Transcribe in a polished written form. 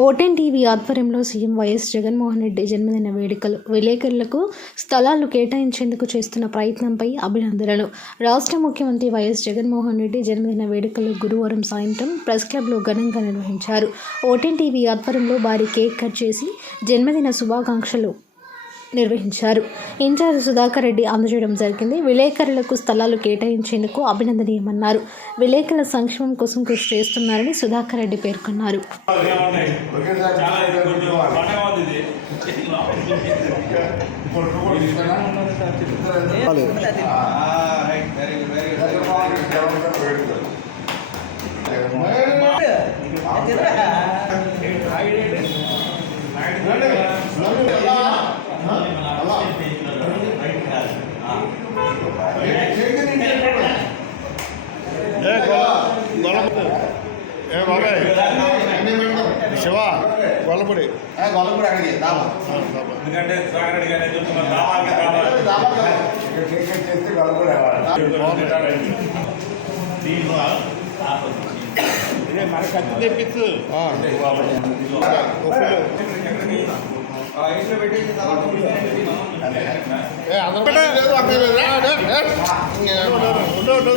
ఓటెన్ TV ఆధ్వర్యంలో CM YS Jaganmohan Reddy జన్మదిన వేడుకలు. విలేకరులకు స్థలాలు కేటాయించేందుకు చేస్తున్న ప్రయత్నంపై అభినందనలు. రాష్ట్ర ముఖ్యమంత్రి వైఎస్ జగన్మోహన్ రెడ్డి జన్మదిన వేడుకలు గురువారం సాయంత్రం ప్రెస్ క్లబ్లో ఘనంగా నిర్వహించారు. ఓటెన్ టీవీ ఆధ్వర్యంలో భారీ కేక్ కట్ చేసి జన్మదిన శుభాకాంక్షలు నిర్వహించారు. ఇన్ఛార్జ్ సుధాకర్ రెడ్డి అందజేయడం జరిగింది. విలేకరులకు స్థలాలు కేటాయించేందుకు అభినందనీయమన్నారు. విలేకరుల సంక్షేమం కోసం కృషి చేస్తున్నారని సుధాకర్ రెడ్డి పేర్కొన్నారు. శివా గొల్లపూడి అడిగి ఎందుకంటే సుధాకర్ గారు చేస్తే గొల్లపూడి మన ఖర్చు తెప్పించు అందరూ